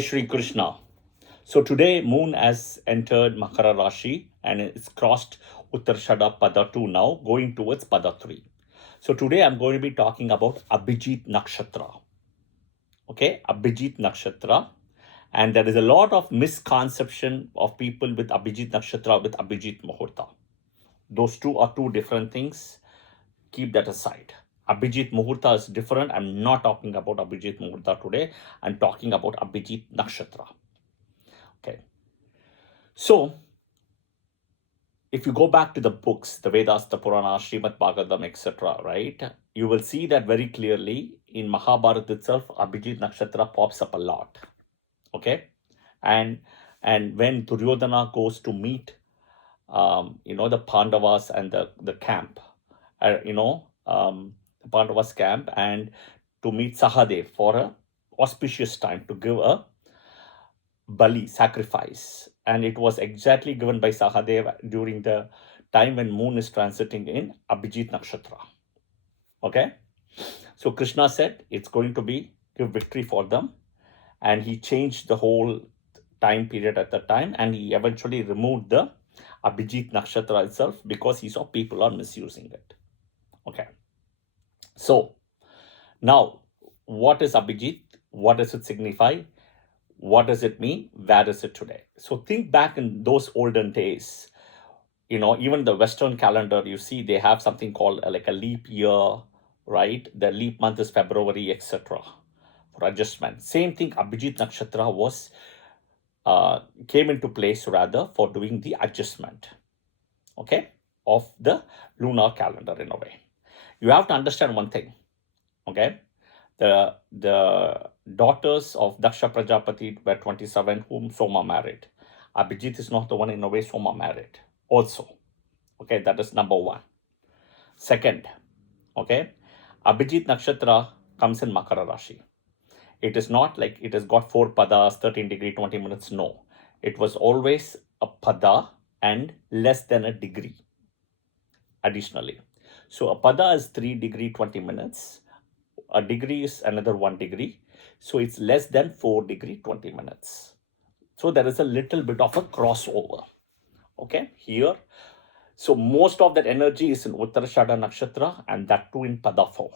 Shri Krishna. So today moon has entered Makara Rashi and it's crossed Uttarshada Pada 2 now, going towards Pada 3. So today I'm going to be talking about Abhijit Nakshatra. Okay, Abhijit Nakshatra. And there is a lot of misconception of people with Abhijit Nakshatra with Abhijit Muhurta. Those two are two different things. Keep that aside. Abhijit Muhurta is different. I'm not talking about Abhijit Muhurta today. I'm talking about Abhijit Nakshatra. Okay. So, if you go back to the books, the Vedas, the Puranas, Srimad Bhagavatam, etc., right, you will see that very clearly in Mahabharata itself, Abhijit Nakshatra pops up a lot. Okay. And when Duryodhana goes to meet, the Pandavas and the camp, the Pandavas camp, and to meet Sahadev for a auspicious time to give a Bali sacrifice, and it was exactly given by Sahadev during the time when moon is transiting in Abhijit Nakshatra. Okay, so Krishna said it's going to be give victory for them, and he changed the whole time period at the time, and he eventually removed the Abhijit Nakshatra itself because he saw people are misusing it. Okay, so now what is Abhijit? What does it signify? What does it mean? Where is it today? So think back in those olden days, even the Western calendar, you see they have something called like a leap year, right? The leap month is February, etc. for adjustment. Same thing, Abhijit Nakshatra came into place rather for doing the adjustment, okay, of the lunar calendar in a way. You have to understand one thing, okay? The daughters of Daksha Prajapati were 27, whom Soma married. Abhijit is not the one in a way Soma married also. Okay, that is number one. Second, okay, Abhijit Nakshatra comes in Makara Rashi. It is not like it has got 4 padas, 13 degree, 20 minutes. No, it was always a pada and less than a degree additionally. So a pada is 3 degree, 20 minutes. A degree is another 1 degree. So it's less than 4 degree, 20 minutes. So there is a little bit of a crossover. Okay, here. So most of that energy is in Uttarashada Nakshatra, and that too in Pada 4.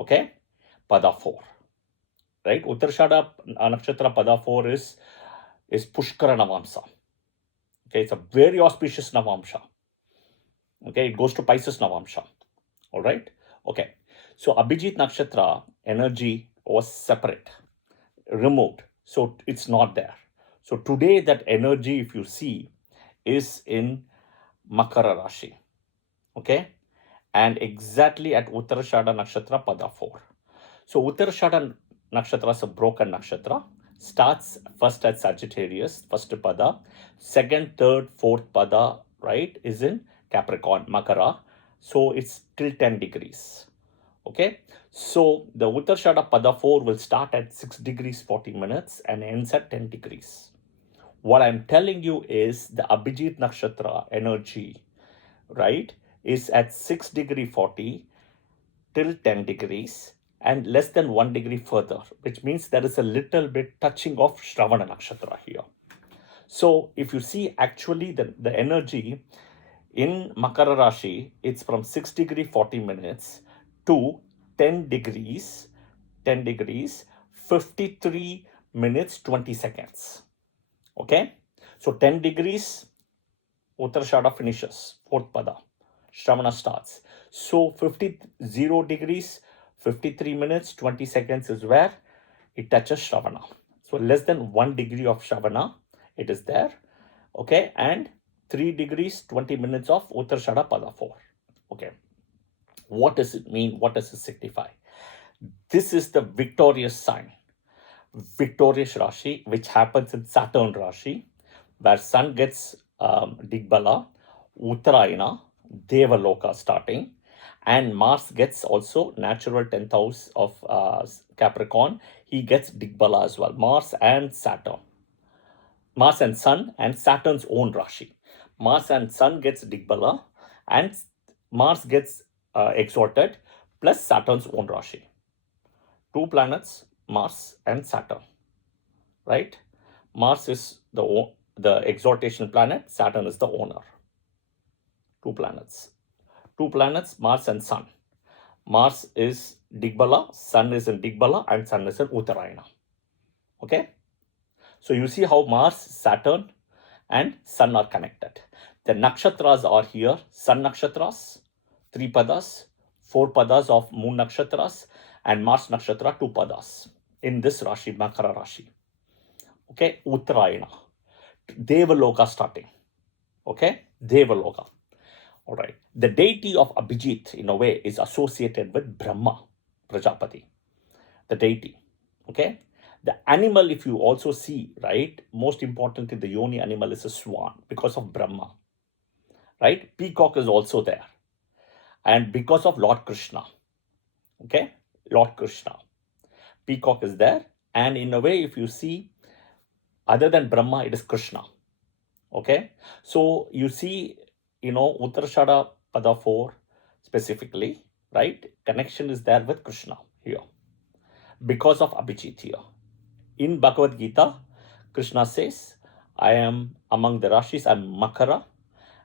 Okay, Pada 4. Right, Uttarashada Nakshatra Pada 4 is Pushkara Navamsa. Okay, it's a very auspicious Navamsha. Okay, it goes to Pisces Navamsha. All right. Okay. So Abhijit Nakshatra energy was separate, removed. So it's not there. So today that energy, if you see, is in Makara Rashi. Okay. And exactly at Uttarashada Nakshatra Pada 4. So Uttarashada Nakshatra is a broken nakshatra. Starts first at Sagittarius, first Pada. Second, third, fourth Pada, right, is in Capricorn, Makara. So it's till 10 degrees. Okay, so the Uttarashada Pada 4 will start at 6 degrees 40 minutes and ends at 10 degrees. What I'm telling you is the Abhijit Nakshatra energy, right, is at 6 degree 40 till 10 degrees and less than 1 degree further, which means there is a little bit touching of Shravana Nakshatra here. So if you see actually the energy in Makara Rashi, it's from 6 degree 40 minutes to 10 degrees 53 minutes 20 seconds. Okay, so 10 degrees Uttarashada finishes, 4th pada, Shravana starts. So 0 degrees 53 minutes 20 seconds is where it touches Shravana. So less than 1 degree of Shravana it is there. Okay, and 3 degrees 20 minutes of Uttarashada Pada 4. Okay, what does it mean? What does it signify? This is the victorious sign, victorious Rashi, which happens in Saturn Rashi, where Sun gets Digbala, Uttarayana, Devaloka starting, and Mars gets also natural 10th house of Capricorn. He gets Digbala as well, Mars and Saturn. Mars and Sun and Saturn's own Rashi. Mars and Sun gets Digbala and Mars gets exalted plus Saturn's own Rashi. 2 planets, Mars and Saturn. right? Mars is the exaltation planet, Saturn is the owner. Two planets, Mars and Sun. Mars is Digbala, Sun is in Digbala, and Sun is in Uttarayana. Okay? So you see how Mars, Saturn, and Sun are connected. The nakshatras are here, Sun nakshatras, 3 padas, 4 padas of Moon nakshatras, and Mars nakshatra, 2 padas in this Rashi, Makara Rashi. Okay, Uttarayana. Devaloka starting. Okay, Devaloka. All right. The deity of Abhijit, in a way, is associated with Brahma, Prajapati, the deity. Okay. The animal, if you also see, right, most importantly, the yoni animal is a swan because of Brahma, right? Peacock is also there. And because of Lord Krishna, okay, Lord Krishna, peacock is there. And in a way, if you see, other than Brahma, it is Krishna. Okay. So you see, Uttarashada Pada 4 specifically, right? Connection is there with Krishna here because of Abhijit here. In Bhagavad Gita, Krishna says, I am among the Rashis, I'm Makara,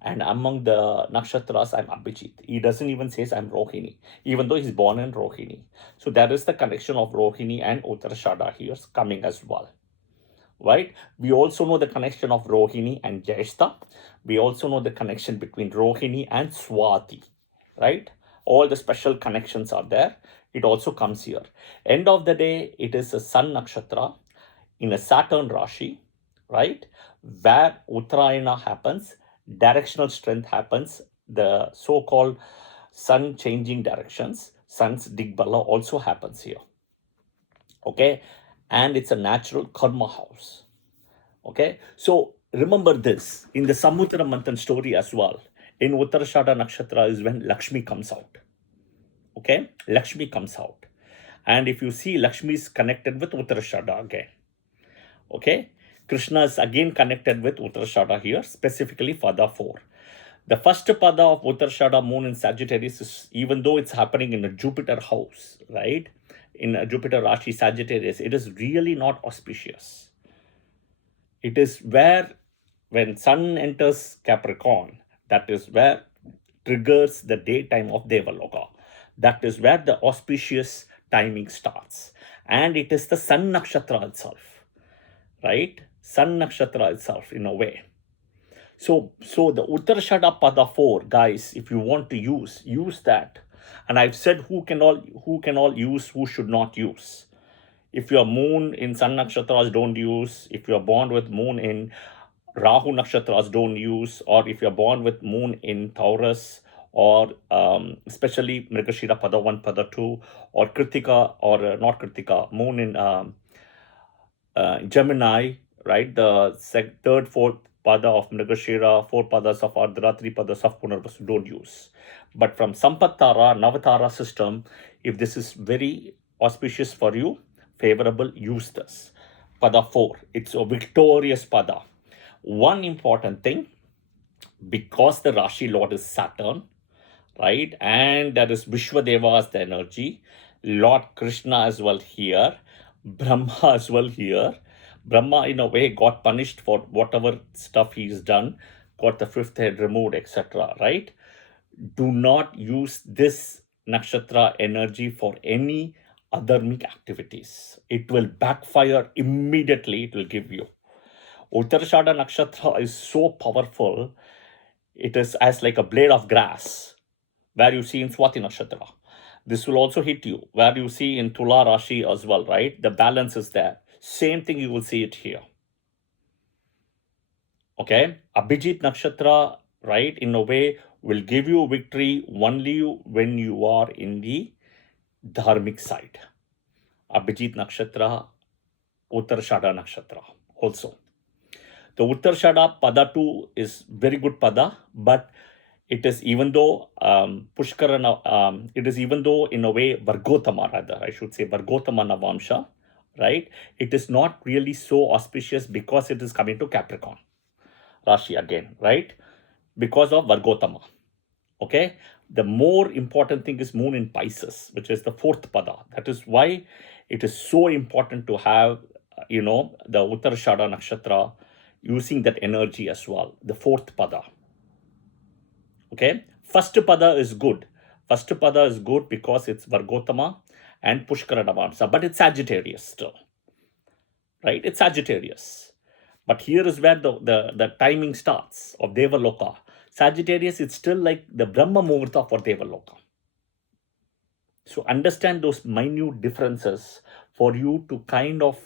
and among the Nakshatras, I'm Abhijit. He doesn't even say I'm Rohini, even though he's born in Rohini. So there is the connection of Rohini and Uttarashada here coming as well. Right? We also know the connection of Rohini and Jyeshta. We also know the connection between Rohini and Swati. Right? All the special connections are there. It also comes here. End of the day, it is a Sun Nakshatra in a Saturn Rashi, right? Where Uttarayana happens, directional strength happens, the so-called sun changing directions, sun's Digbala also happens here. Okay? And it's a natural karma house. Okay? So remember this, in the Samudra Manthan story as well, in Uttarashada Nakshatra is when Lakshmi comes out. Okay? Lakshmi comes out. And if you see, Lakshmi is connected with Uttarashada again. Okay? Krishna is again connected with Uttarashada here, specifically Pada 4. The first Pada of Uttarashada moon in Sagittarius is, even though it's happening in a Jupiter house, right? In a Jupiter Rashi Sagittarius, it is really not auspicious. It is where, when Sun enters Capricorn, that is where triggers the daytime of Devaloka. That is where the auspicious timing starts. And it is the Sun Nakshatra itself, right? Sun Nakshatra itself, in a way. So the Uttarashada Pada 4, guys, if you want to use that. And I've said who can all use, who should not use. If your moon in Sun Nakshatras, don't use. If you're born with moon in Rahu Nakshatras, don't use. Or if you're born with moon in Taurus, or especially Mrigashira Pada 1, Pada 2, or Kritika, or not Kritika, moon in Gemini, right? The third, fourth pada of Mrigashira, 4 padas of Ardra, 3 padas of Punarvasu, don't use. But from Sampattara, Navatara system, if this is very auspicious for you, favorable, use this. Pada 4, it's a victorious pada. One important thing, because the Rashi Lord is Saturn, right? And there is Vishwadeva as the energy, Lord Krishna as well here, Brahma as well here. Brahma, in a way, got punished for whatever stuff he's done, got the 5th head removed, etc. Right? Do not use this nakshatra energy for any adharmic activities. It will backfire immediately. It will give you. Uttarashada nakshatra is so powerful. It is as like a blade of grass, where you see in Swati nakshatra. This will also hit you, where you see in Tula Rashi as well, right? The balance is there. Same thing, you will see it here. Okay? Abhijit Nakshatra, right, in a way, will give you victory only when you are in the dharmic side. Abhijit Nakshatra, Uttarashada Nakshatra also. The Uttarashada Pada 2 is very good Pada, but it is, even though Pushkarana, it is, even though in a way Vargotama, rather, I should say Vargotama Navamsha, right? It is not really so auspicious because it is coming to Capricorn Rashi again, right? Because of Vargotama. Okay? The more important thing is moon in Pisces, which is the 4th pada. That is why it is so important to have the Uttarashada Nakshatra, using that energy as well, the fourth pada. Okay, first pada is good. First pada is good because it's Vargotama and Pushkara Davansa, but it's Sagittarius still, right? It's Sagittarius. But here is where the timing starts of Devaloka. Sagittarius, it's still like the Brahma Muhurta for Devaloka. So understand those minute differences for you to kind of,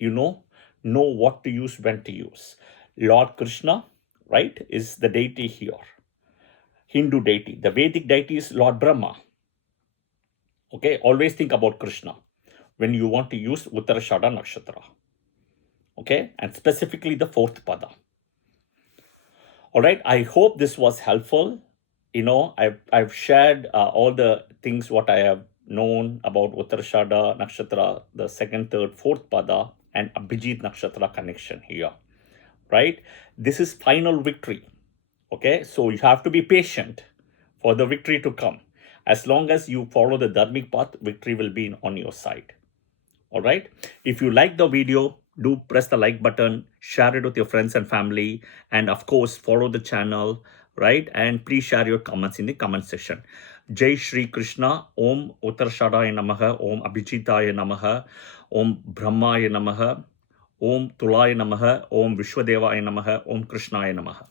know what to use, when to use. Lord Krishna, right, is the deity here. Hindu deity. The Vedic deity is Lord Brahma. Okay, always think about Krishna when you want to use Uttarashada Nakshatra. Okay, and specifically the fourth pada. All right, I hope this was helpful. I've shared all the things what I have known about Uttarashada Nakshatra, the second, third, fourth pada, and Abhijit Nakshatra connection here, right? This is final victory. Okay, so you have to be patient for the victory to come. As long as you follow the dharmic path, victory will be on your side. All right. If you like the video, do press the like button, share it with your friends and family, and of course, follow the channel, right? And please share your comments in the comment section. Jai Shri Krishna, Om Uttarashadaya Namaha, Om Abhijitaya Namaha, Om Brahmaya Namaha, Om Tulaya Namaha, Om Vishwadevaya Namaha, Om Krishnaya Namaha.